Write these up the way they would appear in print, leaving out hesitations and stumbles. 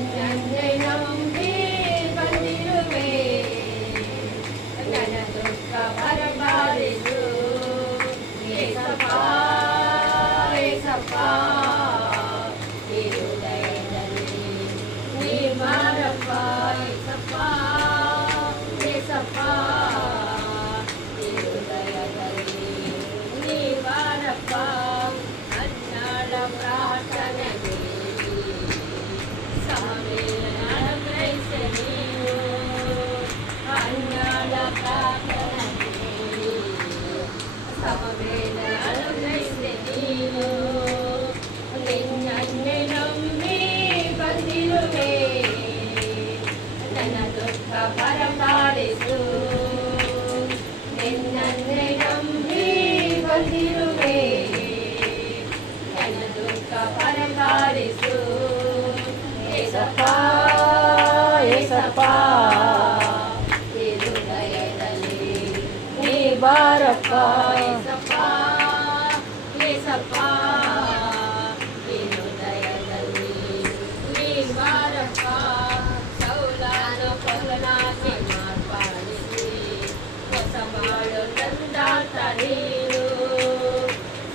ನಿನ್ನನ್ನೇ ನಂಬಿ ಬಂದಿರುವೆ ನನ್ನ ದುಃಖ ಬರಬಾರದು ಏಸಪ್ಪ ಏಸಪ್ಪ ಈ ಹೃದಯದಲ್ಲಿ ನೀ ಬಾರಪ್ಪ ಏಸಪ್ಪ ಏಸಪ್ಪ ಈ ಹೃದಯದಲ್ಲಿ ನೀ ಬಾರಪ್ಪ ಅನ್ನಾಳ ಪ್ರಾರ್ಥನೆಗೆ ಗ್ರಹಿಸಿ ನೀನು ಅನ್ನಾಳ ಪ್ರಾರ್ಥನೆಗೆ ಸಮವೇದನನ್ನು ಗ್ರಹಿಸಿ ನೀನು ನಿನ್ನನ್ನೇ ನಂಬಿ ಬಂದಿರುವೆ ನನ್ನ ದುಃಖ ಪರಮಾಡಿಸು ನಿನ್ನನ್ನೇ ನಂಬಿ ಬಂದಿರುವೆ ನನ್ನ ದುಃಖ ಪರಮಾಡಿಸು ಏಸಪ್ಪ ಏಸಪ್ಪ ಈ ಹೃದಯದಲ್ಲಿ ನೀ ಬಾರಪ್ಪ ಏಸಪ್ಪ ಏಸಪ್ಪ ಈ ಹೃದಯದಲ್ಲಿ ನೀ ಬಾರಪ್ಪ ಸೌಲಾನು ಪೌಲನಾಗಿ ಮಾರ್ಪಡಿಸಿ ಹೊಸ ಬಾಳು ತಂದಾತ ನೀನು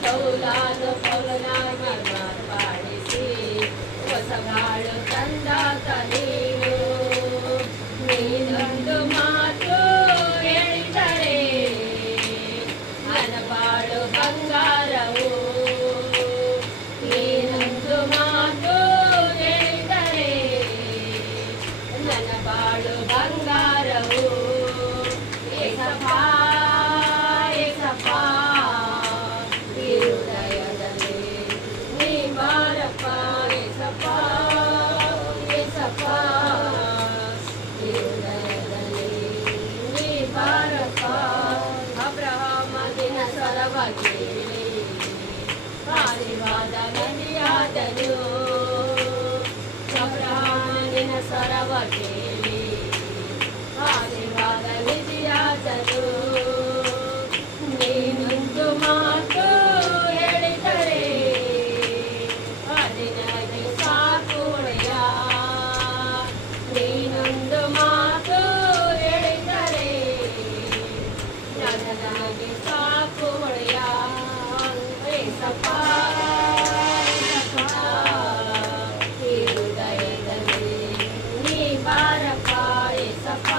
ಸೌಲಾನು ಪೌಲನಾಗಿ ಮಾರ್ಪಡಿಸಿ ಹೊಸ ಬಾಳು ತಂದಾತ ನೀನು ನೀನೊಂದು ಮಾತು ಹೇಳಿದರೆ ನನ್ನ ಬಾಳು ಬಂಗಾರವು ನೀನೊಂದು ಮಾತು ಹೇಳಿದರೆ ನನ್ನ ಬಾಳು ಬಂಗಾರವು ಏಸಪ್ಪ ಏಸಪ್ಪ ಈ ಹೃದಯದಲ್ಲಿ ನೀ ಬಾರಪ್ಪ ಏಸಪ್ಪ ಏಸಪ್ಪ ಈ ಹೃದಯದಲ್ಲಿ ನೀ ಬಾರಪ್ಪ ಅಬ್ರಹಾಮನ ಸ್ವರವ ಕೇಳಿ ಆಶೀರ್ವಾದ ನದಿಯಾದನು ಅಬ್ರಹಾಮನ ಸ್ವರವ ಕೇಳಿ ಆಶೀರ್ವಾದ ನಿಧಿಯಾದನು ನೀನೊಂದು ಮಾತು ಹೇಳಿದರೆ ಅದನಾಗಿ ಸಾಕುಳೆಯ ನೀನೊಂದು ಮಾತು ಹೇಳಿದರೆ ನನಗಾಗಿ ಸಾಕುಳೆಯ ಏಸಪ್ಪ ಈ ಹೃದಯದಲ್ಲಿ ನೀ ಬಾರಪ್ಪ ಏಸಪ್ಪ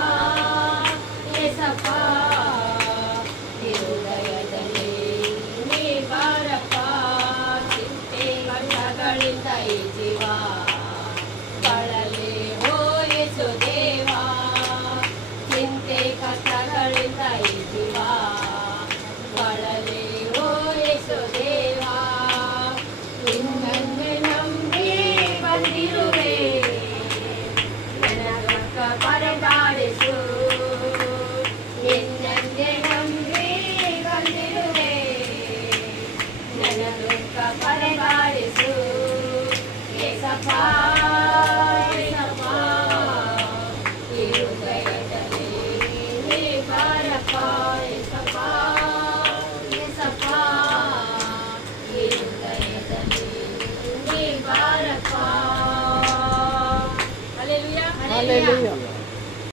ಏಸಪ್ಪ ಈ ಹೃದಯದಲ್ಲಿ ನೀ ಬಾರಪ್ಪ ಚಿಂತೆ ಕಷ್ಟಗಳಿಂದ ಈ ಜೀವ ಬಳಲಿ ಹೋಯಿಸು ದೇವ ಚಿಂತೆ ಕಷ್ಟಗಳಿಂದ ಈ ಜೀವ ಬಳಲಿ ಹೋಯಿಸು ದೇವ ನಿನ್ನನ್ನೇ ನಂಬಿ ಬಂದಿರುವೆ ನನ್ನ ದುಃಖ ಪರಮಾಡಿಸು ನಿನ್ನನ್ನೇ ನಂಬಿ ಬಂದಿರುವೆ ನನ್ನ ದುಃಖ ಪರಮಾಡಿಸು ಏಸಪ್ಪ ಏಸಪ್ಪ ಈ ಹೃದಯದಲ್ಲಿ ನೀ ಬಾರಪ್ಪ ಏಸಪ್ಪ ಏಸಪ್ಪ ಈ ಹೃದಯದಲ್ಲಿ ನೀ ಬಾರಪ್ಪ ಹಲ್ಲೆಲೂಯಾ ಹಲ್ಲೆಲೂಯಾ